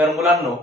तर मुलांनो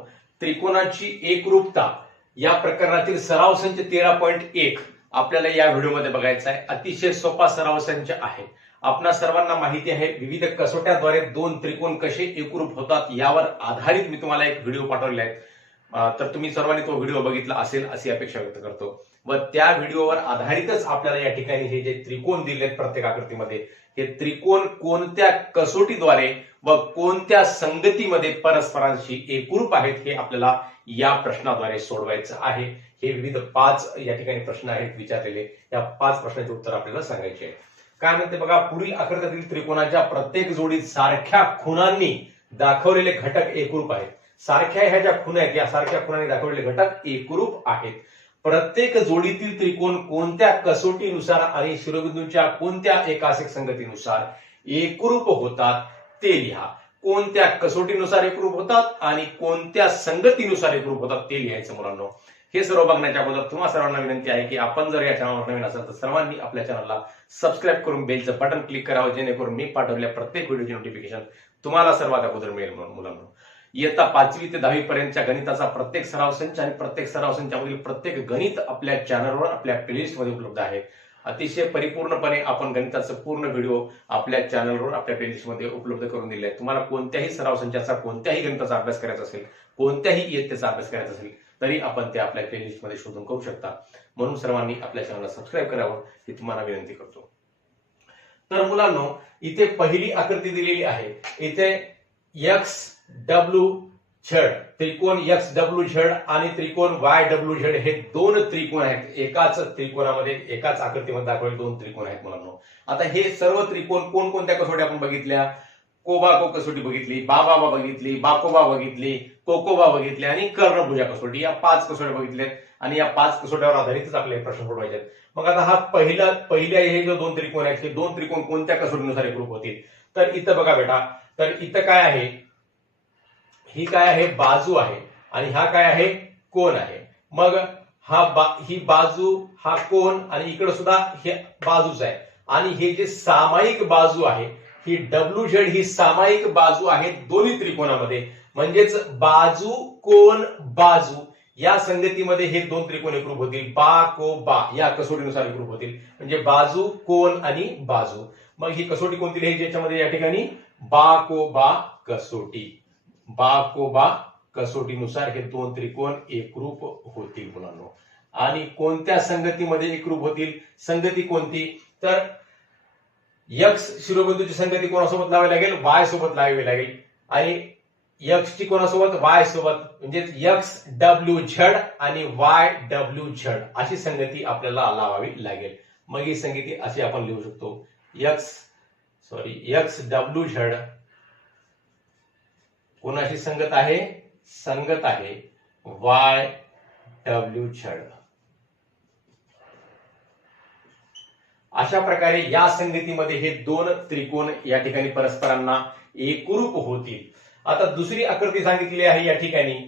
त्रिकोणाची एकरूपता या प्रकरणातील सराव संच तेरा पॉईंट एक आपल्याला या व्हिडिओमध्ये बघायचा आहे. अतिशय सोपा सराव संच आहे. आपणा सर्वांना माहिती आहे विविध कसोट्याद्वारे दोन त्रिकोण कसे एकरूप होतात यावर आधारित मी तुम्हाला एक व्हिडिओ पाठवलेला आहे. तर तुम्ही सर्वांनी तो व्हिडिओ बघितला असेल अशी अपेक्षा व्यक्त करतो. व त्या व्हिडिओवर आधारितच आपल्याला या ठिकाणी हे जे त्रिकोण दिलेत प्रत्येक आकृतीमध्ये हे त्रिकोण कोणत्या कसोटीद्वारे व कोणत्या संगतीमध्ये परस्परांशी एकरूप आहेत हे आपल्याला या प्रश्नाद्वारे सोडवायचं आहे. हे विविध पाच या ठिकाणी प्रश्न आहेत विचारलेले. या पाच प्रश्नाचे उत्तर आपल्याला सांगायचे आहे. काय म्हणते बघा पुढील आकृतीतील त्रिकोणाच्या प्रत्येक जोडीत सारख्या खुणांनी दाखवलेले घटक एकरूप आहेत. सारख्या ह्या ज्या खुणा आहेत या सारख्या खुणांनी दाखवलेले घटक एकरूप आहेत. प्रत्येक जोडीतील त्रिकोण कोणत्या कसोटीनुसार आणि शिरोबिंदूच्या कोणत्या एकासिक संगतीनुसार एकरूप होतात ते लिहा. कोणत्या कसोटीनुसार एकरूप होतात आणि कोणत्या संगतीनुसार एकरूप होतात ते लिहायचं मुलांनो. हे सर्व बघण्याच्या अगोदर तुम्हा सर्वांना विनंती आहे की आपण जर या चॅनलवर नवीन असाल तर सर्वांनी आपल्या चॅनलला सबस्क्राईब करून बेलचं बटन क्लिक करावं जेणेकरून मी पाठवलेल्या प्रत्येक व्हिडिओची नोटिफिकेशन तुम्हाला सर्वात अगोदर मिळेल म्हणून मुलांना. इयत्ता पाचवी ते दहावी पर्यंतच्या गणिताचा प्रत्येक सराव संच आणि प्रत्येक सराव संचामधील प्रत्येक गणित आपल्या चॅनलवर आपल्या प्लेलिस्टमध्ये उपलब्ध आहे. अतिशय परिपूर्णपणे आपण गणिताचं पूर्ण व्हिडिओ आपल्या चॅनलवर आपल्या प्लेलिस्टमध्ये उपलब्ध करून दिले तुम्हाला कोणत्याही सराव संचाचा कोणत्याही गणिताचा अभ्यास करायचा असेल कोणत्याही इयत्तेचा अभ्यास करायचा असेल तरी आपण ते आपल्या प्लेलिस्टमध्ये शोधून करू शकता. म्हणून सर्वांनी आपल्या चॅनलला सबस्क्राईब करावं ही तुम्हाला विनंती करतो. तर मुलांनो इथे पहिली आकृती दिलेली आहे. इथे एक्स डब्ल्यू झेड त्रिकोण एक्स डब्ल्यू झेड आणि त्रिकोण वाय डब्ल्यू झेड हे दोन त्रिकोण आहेत. एकाच त्रिकोणामध्ये एकाच आकृतीमध्ये दाखवले दोन त्रिकोण आहेत मुलांनो आता हे सर्व त्रिकोण कोणकोणत्या कसोटी आपण बघितल्या? कोबाको कसोटी बघितली बाबाबा बघितली बाकोबा बघितली कोकोबा बघितली आणि कर्णभुजा कसोटी. या पाच कसोट्या बघितल्या आणि या पाच कसोट्यावर आधारितच आपले प्रश्न सोडवायचे आहेत मग आता हा पहिला पहिल्या हे जो दोन त्रिकोण आहेत हे दोन त्रिकोण कोणत्या कसोटीनुसार एकरूप होतील? तर इथं बघा बेटा. तर इथं काय आहे? ही काय आहे? बाजू आहे. आणि हा काय आहे? कोण आहे. मग हा बा ही बाजू हा कोण आणि इकडे सुद्धा हे बाजूच आहे. आणि हे जे सामायिक बाजू आहे ही डब्ल्यू झेड ही सामायिक बाजू आहे दोन्ही त्रिकोणामध्ये. म्हणजेच बाजू कोण बाजू या संगतीमध्ये हे दोन त्रिकोण एकरूप होतील. बा को बा या कसोटीनुसार एकरूप होतील. म्हणजे बाजू कोण आणि बाजू. मग ही कसोटी कोणती राहील याच्यामध्ये या ठिकाणी बा को बा कसोटी. बा को बा कसोटीनुसार हे दोन त्रिकोण एकरूप होतील मुलांनो. आणि कोणत्या संगतीमध्ये एकरूप होतील? संगती कोणती? तर यक्स शिरोबिंदूची संगती कोणासोबत लावावी लागेल? वाय सोबत लावावी लागेल. आणि यक्स ची कोणासोबत? वाय सोबत. म्हणजे यक्स डब्ल्यू झड आणि वाय डब्ल्यू झड अशी संगती आपल्याला लावावी लागेल. मग ही संगती अशी आपण लिहू शकतो. X sorry X W Z कोणाशी संगत आहे? संगत आहे वाय डब्ल्यू छड अशा प्रकारे या संगतीमध्ये हे दोन त्रिकोण या ठिकाणी परस्परांना एकरूप होतील. आता दुसरी आकृती सांगितली आहे या ठिकाणी.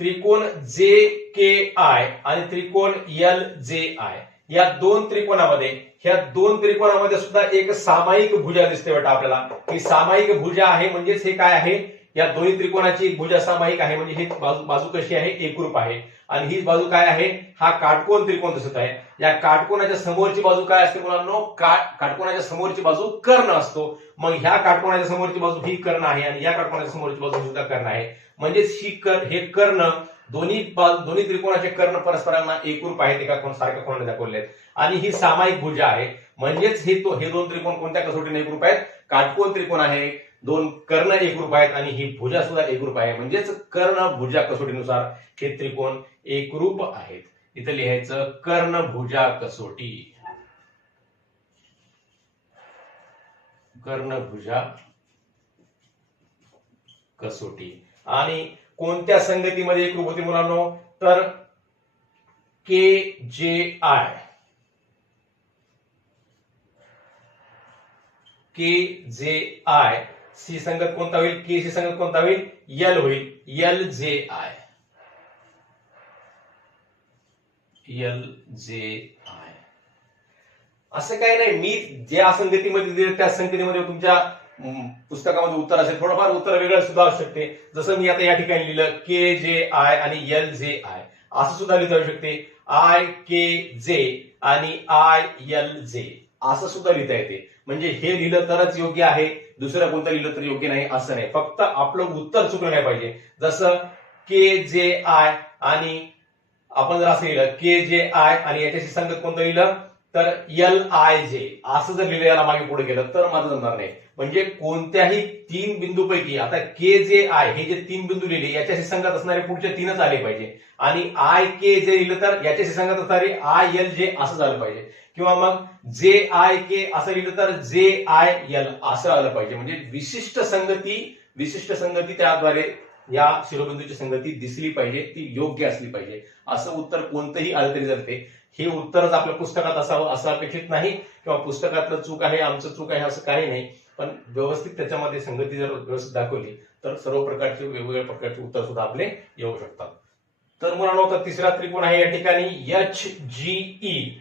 त्रिकोण जे के आय आणि त्रिकोण एल जे आय. या दोन त्रिकोणामध्ये ह्या दोन त्रिकोणामध्ये सुद्धा एक सामायिक भुजा दिसते बेटा आपल्याला. ही सामायिक भुजा आहे म्हणजेच हे काय आहे? या दोन्ही त्रिकोणाची एक भुजा सामायिक आहे. म्हणजे ही बाजू बाजू कशी आहे? एकरूप आहे. आणि ही बाजू काय आहे? हा काटकोन त्रिकोण दिसत आहे. या काटकोनाच्या समोरची बाजू काय असते मुलांनो? काटकोनाच्या समोरची बाजू कर्ण असतो. मग ह्या काटकोनाच्या समोरची बाजू ही कर्ण आहे आणि या काटकोनाच्या समोरची बाजू सुद्धा कर्ण आहे. म्हणजेच ही कर हे कर्ण दोन्ही दोन्ही त्रिकोणाचे कर्ण परस्परांना एकरूप आहेत. एका कोण सारख्या कोणाने दाखवले आणि ही सामायिक भुजा आहे. म्हणजेच हे तो हे दोन त्रिकोण कोणत्या कसोटीने एकरूप आहेत? काटकोन त्रिकोण आहे. दोन कर्ण एकरूप आहेत आणि ही भुजा सुद्धा एकरूप आहे. म्हणजेच कर्ण भुजा कसोटीनुसार हे त्रिकोण एकरूप आहेत. इथं लिहायचं कर्ण भुजा कसोटी. कर्णभुजा कसोटी. आणि कोणत्या संगतीमध्ये एकरूप होती मुलांनो? तर के जे आय. के जे आय. सी संगत कोणता होईल? के सी संगत कोणता होईल? एल होईल. L J I. L J I. असं काही नाही. मी ज्या संगतीमध्ये दिले त्या संगतीमध्ये तुमच्या पुस्तकामध्ये उत्तर असेल. थोडंफार उत्तर वेगळं सुद्धा असू शकते. जसं मी आता या ठिकाणी लिहिलं के जे आय आणि एल जे आय. असं सुद्धा लिहिता येऊ शकते. आय के जे आणि आय एल जे. असं सुद्धा लिहिता येते. म्हणजे हे लिहिलं तरच योग्य आहे. दुसरं कोणतं लिहिलं तर योग्य नाही असं नाही. फक्त आपलं उत्तर चुकलं नाही पाहिजे. जसं के जे आय आणि आपण जर असं लिहिलं के जे आय आणि याच्याशी संगत कोणतं लिहिलं? तर एल आय जे असं जर लिहिलं याला मागे पुढे गेलं तर माझं जमणार नाही. म्हणजे कोणत्याही तीन बिंदूपैकी आता के जे आय हे जे तीन बिंदू लिहिले याच्याशी संगत असणारे पुढचे तीनच आले पाहिजे. आणि आय के जे लिहिलं तर याच्याशी संगत असणारे आय एल जे असं झालं पाहिजे. किंवा मग जे आय के असं लिहिलं तर जे आय एल असं आलं पाहिजे. म्हणजे विशिष्ट संगती विशिष्ट संगती त्याद्वारे या शिरोबिंदूची संगती दिसली पाहिजे ती योग्य असली पाहिजे. असं उत्तर कोणतंही आलं तरी चालते हे उत्तरच आपल्या पुस्तकात असावं असं अपेक्षित नाही किंवा पुस्तकातलं चूक आहे आमचं चूक आहे असं काही नाही. पण व्यवस्थित त्याच्यामध्ये संगती जर व्यवस्थित दाखवली तर सर्व प्रकारचे वेगवेगळ्या प्रकारचे उत्तर सुद्धा आपले येऊ शकतात. तर मुलांनो तर तिसरा त्रिकोण आहे या ठिकाणी एच जी ई.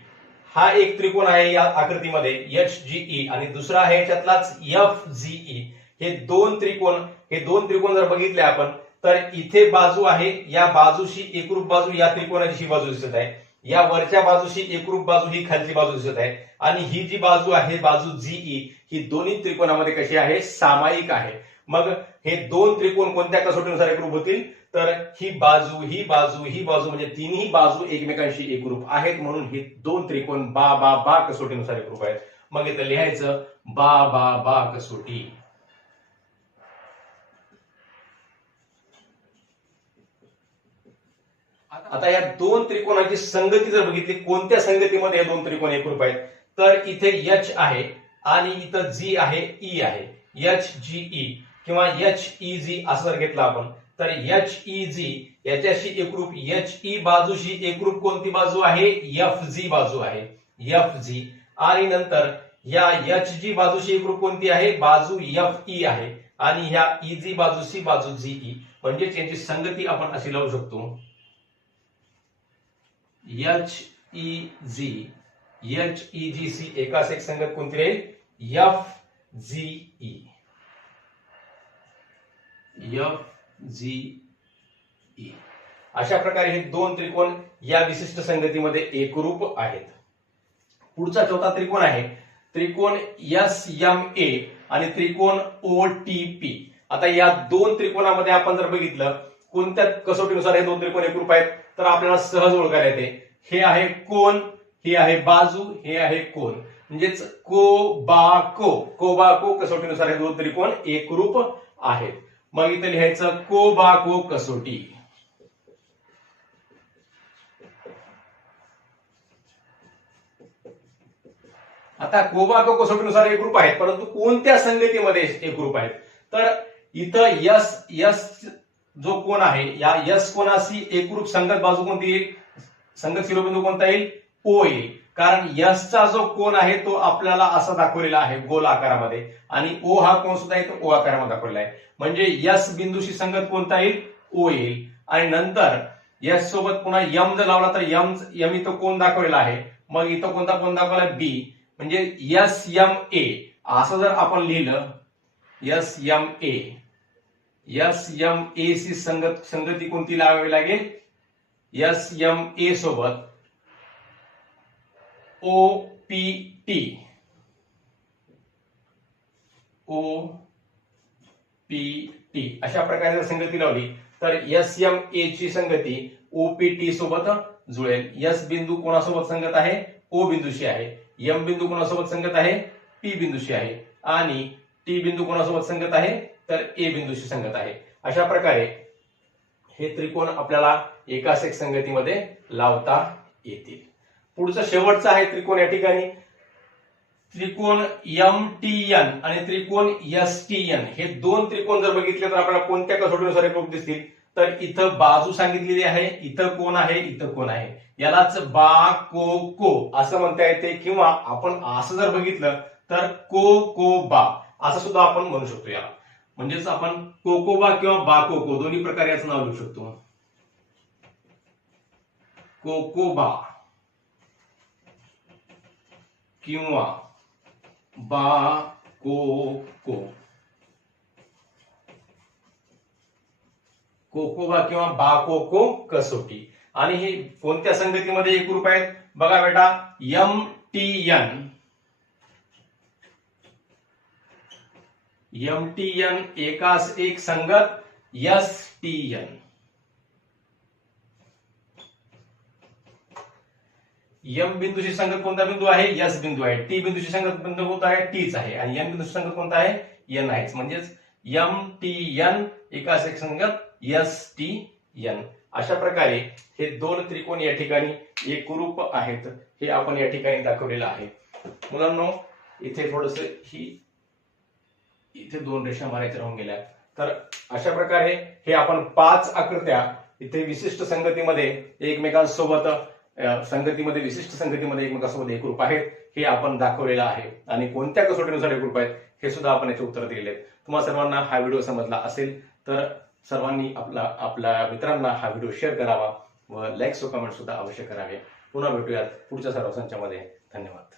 हा एक त्रिकोण आहे या आकृतीमध्ये एच जी ई. आणि दुसरा आहे याच्यातलाच एफ जी ई. हे दोन त्रिकोण हे दोन त्रिकोण जर बघितले आपण तर इथे बाजू आहे या बाजूशी एकरूप बाजू या त्रिकोणाची ही बाजू दिसत आहे. या वरच्या बाजूशी एकरूप बाजू ही खालची बाजू दिसत आहे. आणि ही जी बाजू आहे बाजू जीई ही दोन्ही त्रिकोणामध्ये कशी आहे? सामायिक आहे. मग हे दोन त्रिकोण कोणत्या कसोटीनुसार एकरूप होतील? तर ही बाजू ही बाजू ही बाजू म्हणजे तिन्ही बाजू एकमेकांशी एकरूप आहेत म्हणून हे दोन त्रिकोण बा बा बा कसोटीनुसार एकरूप आहेत. मग इथं लिहायचं बा बा बा कसोटी. आता या दोन त्रिकोणाची संगती जर बघितली कोणत्या संगतीमध्ये हे दोन त्रिकोण एकरूप आहेत? तर इथे एच आहे आणि इथं जी आहे ई आहे. एच जी ई किंवा एच ई जी असं जर घेतलं आपण तर एच ई जी याच्याशी एकरूप एच ई बाजूशी एकरूप कोणती बाजू आहे? एफ जी बाजू आहे. एफ जी आणि नंतर या एच जी बाजूशी एकरूप कोणती आहे? बाजू एफ ई आहे. आणि ह्या ई जी बाजूशी बाजू जी ई म्हणजेच यांची संगती आपण अशी लावू शकतो. H E G H E G C एकाच एक संगत कोणती राहील? F G E F G E अशा प्रकारे हे दोन त्रिकोण या विशिष्ट संगतीमध्ये एकरूप आहेत. पुढचा चौथा त्रिकोण आहे. त्रिकोण एस एम ए आणि त्रिकोण ओ टी पी आता या दोन त्रिकोणामध्ये आपण जर बघितलं कोणत्या कसोटीनुसार हे दोन त्रिकोण एकरूप आहेत तर आपल्याला सहज ओळखायला येते. हे आहे कोण हे आहे बाजू हे आहे कोण म्हणजेच को बा को. को बा को कसोटीनुसार हे दोन त्रिकोण एकरूप आहेत. मग इथे लिहायचं को बा को कसोटी. आता कोबाको कसोटीनुसार एकरूप आहेत परंतु कोणत्या संगतीमध्ये एकरूप आहेत? तर इथं यस यस जो कोण आहे या यस कोणाशी एकरूप संगत बाजू कोणती येईल? संगत शिरोबिंदू कोणता येईल? ओ येईल. कारण यसचा जो कोण आहे तो आपल्याला असा दाखवलेला आहे गोल आकारामध्ये. आणि ओ हा कोण सुद्धा आहे तो ओ आकारामध्ये दाखवलेला आहे. म्हणजे यस बिंदूशी संगत कोणता येईल? ओ येईल. आणि नंतर यस सोबत पुन्हा यम जर लावला तर यम यम इथं कोण दाखवलेला आहे? मग इथं कोणता कोण दाखवला बी. म्हणजे यस यम ए. असं जर आपण लिहिलं S M A. S M A C संगत संगती कोणती लावावी लागेल? एस एम ए सोबत O P T O P T अशा प्रकारे जर संगती लावली तर एस एम ए ची संगती ओ पी टी सोबत जुळेल. एस बिंदू कोणासोबत संगत आहे? ओ बिंदूशी आहे. एम बिंदू कोणासोबत संगत आहे? पी बिंदूशी आहे. आणि टी बिंदू कोणासोबत संगत आहे? तर ए बिंदूशी संगत आहे. अशा प्रकारे हे त्रिकोण आपल्याला एकाच एक संगतीमध्ये लावता येतील. पुढचं शेवटचं आहे त्रिकोण या ठिकाणी. त्रिकोण एम टी एन आणि त्रिकोण एस टी एन हे दोन त्रिकोण जर बघितले तर आपल्याला कोणत्या कसोटीनुसार एकरूप दिसतील? तर इथं बाजू सांगितलेली आहे इथं कोण आहे इथं कोण आहे. यालाच बा को को असं म्हणता येते किंवा आपण असं जर बघितलं तर को को बा असं सुद्धा आपण म्हणू शकतो याला. म्हणजेच आपण कोकोबा किंवा बाकोको दोन्ही प्रकारे याचं नाव लिहू शकतो. कोकोबा किंवा बा कोको कोकोबा किंवा बाकोको कसोटी. आणि हे कोणत्या संगतीमध्ये एक रूप आहेत? बघा बेटा M T N M T N एकास एक संगत एस टी एन एम बिंदूशी संगत कोणता बिंदू आहे? एस बिंदू आहे. टी बिंदूशी संगत बिंदू कोणता आहे टीच आहे. आणि यम बिंदूशी संगत कोणता आहे? एन आहेच म्हणजेच एम टी एन एकास एक संगत एस टी एन अशा प्रकारे हे दोन त्रिकोण या ठिकाणी एकरूप आहेत. हे आपण या ठिकाणी दाखवलेलं आहे. मुलांना इथे थोडस ही इथे दोन रेषा मारायच्या राहून गेल्या. तर अशा प्रकारे हे आपण पाच आकृत्या इथे विशिष्ट संगतीमध्ये एकमेकांसोबत संगतीमध्ये विशिष्ट संगतीमध्ये एकमेकांसोबत एकरूप आहेत हे आपण दाखवलेलं आहे. आणि कोणत्या कसोटीनुसार एकरूप आहेत हे सुद्धा आपण याचे उत्तर दिलेले आहेत. तुम्हाला सर्वांना हा व्हिडिओ समजला असेल तर सर्वांनी आपला आपल्या मित्रांना हा व्हिडिओ शेअर करावा व लाईक्स व कमेंट सुद्धा अवश्य करावे. पुन्हा भेटूयात पुढच्या सर्व संचामध्ये. धन्यवाद.